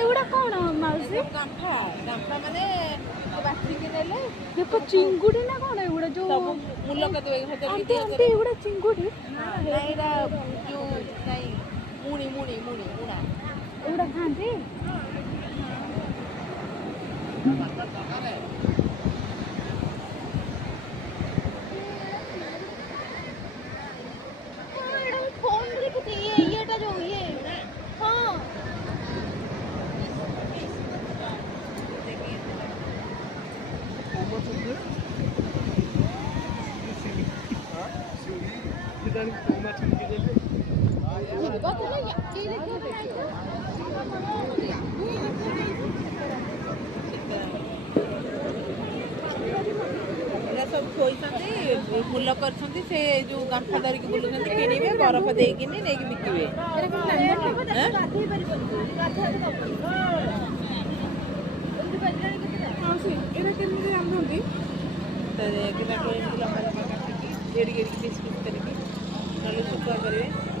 एगुड़ा कौन माउसी गांफा गांफा माने बाछिकी नेले देखो चिंगुड़ी ना कौन एगुड़ा जो सब मुलक देबे भजर आंटी आंटी एगुड़ा चिंगुड़ी नाइरा जो नहीं मुनी मुनी मुनी मुना एगुड़ा खांती फोन देखते ये जो ये हाँ सब खोई मुल कर से जो गांफा धरिकी बुलूं किणवे बरफ देकिन नहीं बिकवे लंबा लंबा काटिकी एड़ी एड़ी पीस पीस करके शुखा करेंगे